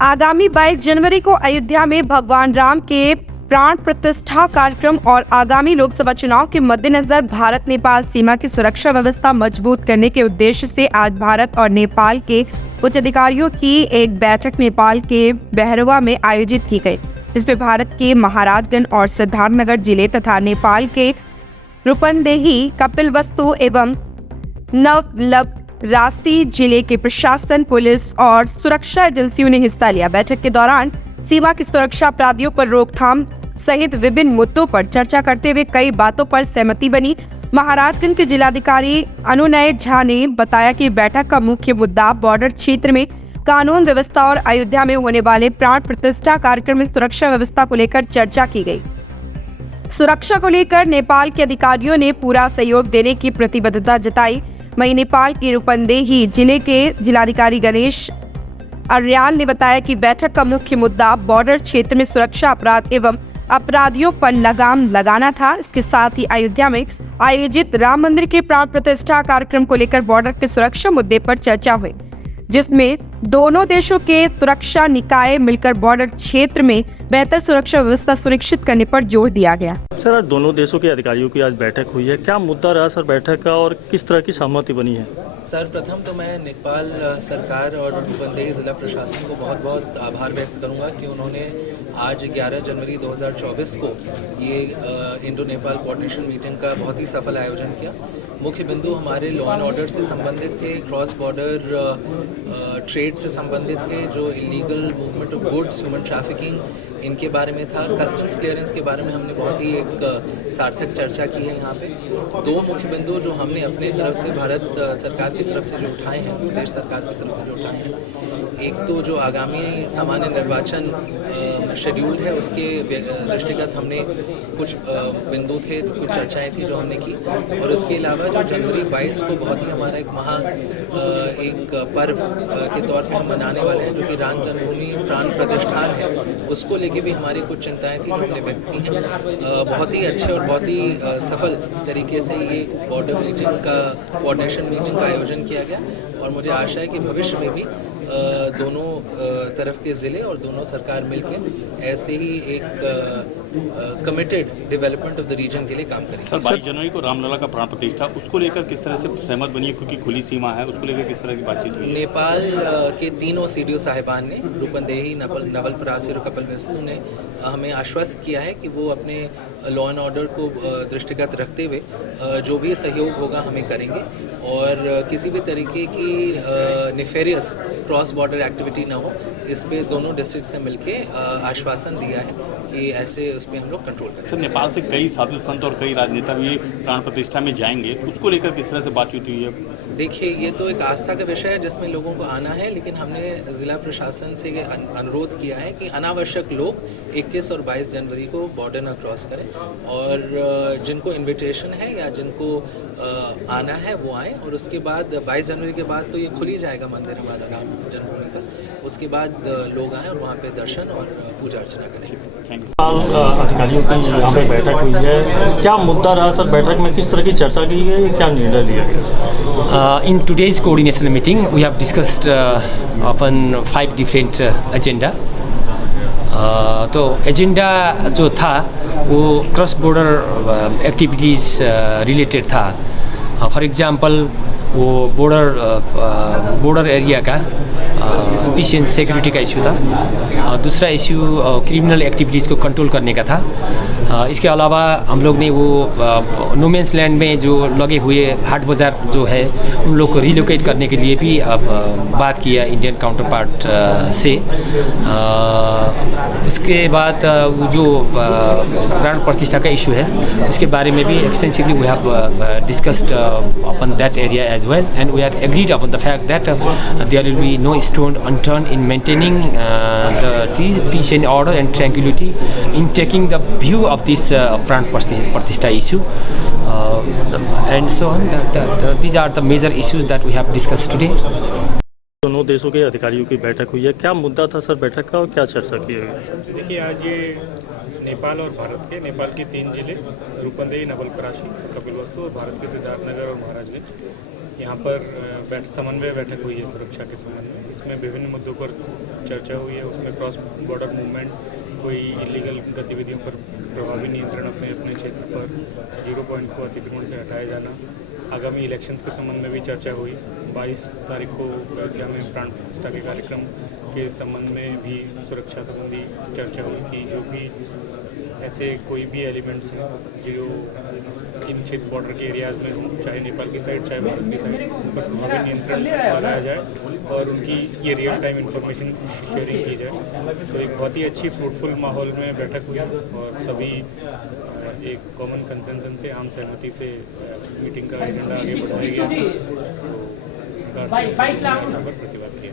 आगामी 22 जनवरी को अयोध्या में भगवान राम के प्राण प्रतिष्ठा कार्यक्रम और आगामी लोकसभा चुनाव के मद्देनजर भारत नेपाल सीमा की सुरक्षा व्यवस्था मजबूत करने के उद्देश्य से आज भारत और नेपाल के उच्च अधिकारियों की एक बैठक नेपाल के बहरवा में आयोजित की गई, जिसमें भारत के महाराजगंज और सिद्धार्थनगर जिले तथा नेपाल के रूपन्देही, कपिलवस्तु एवं नवलपरासी जिले के प्रशासन, पुलिस और सुरक्षा एजेंसियों ने हिस्सा लिया। बैठक के दौरान सीमा की सुरक्षा, अपराधियों पर रोकथाम सहित विभिन्न मुद्दों पर चर्चा करते हुए कई बातों पर सहमति बनी। महाराजगंज के जिलाधिकारी अनुनय झा ने बताया कि बैठक का मुख्य मुद्दा बॉर्डर क्षेत्र में कानून व्यवस्था और अयोध्या में होने वाले प्राण प्रतिष्ठा कार्यक्रम में सुरक्षा व्यवस्था को लेकर चर्चा की गई। सुरक्षा को लेकर नेपाल के अधिकारियों ने पूरा सहयोग देने की प्रतिबद्धता जताई। वहीं नेपाल के रूपन्देही जिले के जिलाधिकारी गणेश अर्याल ने बताया कि बैठक का मुख्य मुद्दा बॉर्डर क्षेत्र में सुरक्षा, अपराध एवं अपराधियों पर लगाम लगाना था। इसके साथ ही अयोध्या में आयोजित राम मंदिर के प्राण प्रतिष्ठा कार्यक्रम को लेकर बॉर्डर के सुरक्षा मुद्दे पर चर्चा हुई, जिसमें दोनों देशों के सुरक्षा निकाय मिलकर बॉर्डर क्षेत्र में बेहतर सुरक्षा व्यवस्था सुनिश्चित करने पर जोर दिया गया। सर, आज दोनों देशों के अधिकारियों की आज बैठक हुई है, क्या मुद्दा रहा सर बैठक का और किस तरह की सहमति बनी है? सर्वप्रथम तो मैं नेपाल सरकार और रूपन्देही ज़िला प्रशासन को बहुत बहुत आभार व्यक्त करूंगा कि उन्होंने आज 11 जनवरी 2024 को ये इंडो नेपाल कोऑर्डिनेशन मीटिंग का बहुत ही सफल आयोजन किया। मुख्य बिंदु हमारे लॉ एंड ऑर्डर से संबंधित थे, क्रॉस बॉर्डर ट्रेड से संबंधित थे, जो illegal movement of goods, human trafficking, इनके बारे में था। कस्टम्स क्लियरेंस के बारे में हमने बहुत ही एक सार्थक चर्चा की है। यहाँ पे दो मुख्य बिंदु जो हमने अपने तरफ से, भारत सरकार की तरफ से जो उठाए हैं, प्रदेश सरकार की तरफ से जो उठाए हैं, एक तो जो आगामी सामान्य निर्वाचन शेड्यूल है उसके दृष्टिगत हमने कुछ बिंदु थे, कुछ चर्चाएं थी जो हमने की, और उसके अलावा जो जनवरी 22 को बहुत ही हमारा एक पर्व के तौर पे हम मनाने वाले हैं, जो कि राम जन्मभूमि प्राण प्रतिष्ठान है, उसको लेके भी हमारी कुछ चिंताएं थी जो हमने व्यक्त की हैं। बहुत ही अच्छे और बहुत ही सफल तरीके से ये बॉर्डर मीटिंग का, कोऑर्डिनेशन मीटिंग का आयोजन किया गया, और मुझे आशा है कि भविष्य में भी दोनों तरफ के ज़िले और दोनों सरकार मिलकर ऐसे ही एक committed development of the region के लिए काम करेंगे। सर, 22 जनवरी को रामलला का प्राण प्रतिष्ठा, उसको लेकर किस तरह से सहमत बनी है, क्योंकि खुली सीमा है, उसको लेकर किस तरह की बातचीत हुई? नेपाल के तीनों सीडीओ साहिबान ने, रूपन्देही, नवलपरासी और कपिलवस्तु ने हमें आश्वस्त किया है कि वो अपने लॉ एंड ऑर्डर को दृष्टिगत रखते हुए जो भी सहयोग होगा हमें करेंगे, और किसी भी तरीके की नेफेरियस क्रॉस बॉर्डर एक्टिविटी ना हो, इस पे दोनों डिस्ट्रिक्ट से मिलके आश्वासन दिया है कि ऐसे उस पर हम लोग कंट्रोल करेंगे। सर, नेपाल से कई साधु संत और कई राजनेता भी प्राण प्रतिष्ठा में जाएंगे, उसको लेकर किस तरह से बातचीत हुई है? देखिए, ये तो एक आस्था का विषय है जिसमें लोगों को आना है, लेकिन हमने ज़िला प्रशासन से ये अनुरोध किया है कि अनावश्यक लोग 21 और 22 जनवरी को बॉर्डर ना क्रॉस करें, और जिनको इनविटेशन है या जिनको आना है वो आए, और उसके बाद 22 जनवरी के बाद तो ये खुल ही जाएगा मंदिर हमारा राम जन्मभूमि का, उसके बाद लोग आएँ और वहाँ पे दर्शन और पूजा अर्चना करें। अधिकारियों की यहाँ पे बैठक हुई है, क्या मुद्दा रहा सर बैठक में, किस तरह की चर्चा की गई, क्या निर्णय लिया गया? In today's coordination meeting, we have discussed upon 5 different agenda. तो एजेंडा जो था वो क्रॉस बॉर्डर एक्टिविटीज़ रिलेटेड था। फॉर एग्जांपल वो बॉर्डर एरिया का पीस एंड सिक्योरिटी का इशू था। दूसरा इशू क्रिमिनल एक्टिविटीज़ को कंट्रोल करने का था। इसके अलावा हम लोग ने वो नोमेंस लैंड में जो लगे हुए हाट बाज़ार जो है उन लोग को रिलोकेट करने के लिए भी बात किया इंडियन काउंटर पार्ट से। उसके बाद वो जो प्राण प्रतिष्ठा का इशू है उसके बारे में भी extensively we have discussed upon that area as well, and we are agreed upon the fact that there will be no stone unturned in maintaining the peace and order and tranquility in taking the view of this Pran Pratishtha issue, and so on. These are the major issues that we have discussed today. दोनों देशों के अधिकारियों की बैठक हुई है, क्या मुद्दा था सर बैठक का और क्या चर्चा की गई? देखिए, आज ये नेपाल और भारत के, नेपाल के 3 जिले रूपन्देही, नवलपरासी, कपिलवस्तु, और भारत के सिद्धार्थनगर और महाराजगंज, यहाँ पर समन्वय बैठक हुई है सुरक्षा के संबंध में। इसमें विभिन्न मुद्दों पर चर्चा हुई है। उसमें क्रॉस बॉर्डर मूवमेंट, कोई इलीगल गतिविधियों पर प्रभावी नियंत्रण अपने अपने क्षेत्र पर, 0 पॉइंट को अतिक्रमण से हटाया जाना, आगामी इलेक्शंस के संबंध में भी चर्चा हुई। 22 तारीख को अयोध्या में प्राण प्रतिष्ठा के कार्यक्रम के संबंध में भी सुरक्षा संबंधी चर्चा हुई कि जो भी ऐसे कोई भी एलिमेंट्स हैं जो इन क्षेत्र बॉर्डर के एरियाज़ में हों, चाहे नेपाल की साइड चाहे भारत की साइड, उन पर प्रभावी नियंत्रण बनाया जाए और उनकी ये रियल टाइम इंफॉर्मेशन शेयरिंग की जाए। तो एक बहुत ही अच्छी फ्रूटफुल माहौल में बैठक हुई और सभी एक कॉमन कंसेंसस से, आम सहमति से मीटिंग का एजेंडा आगे बढ़ाया गया। तो इस प्रकार से प्रतिवाद किया।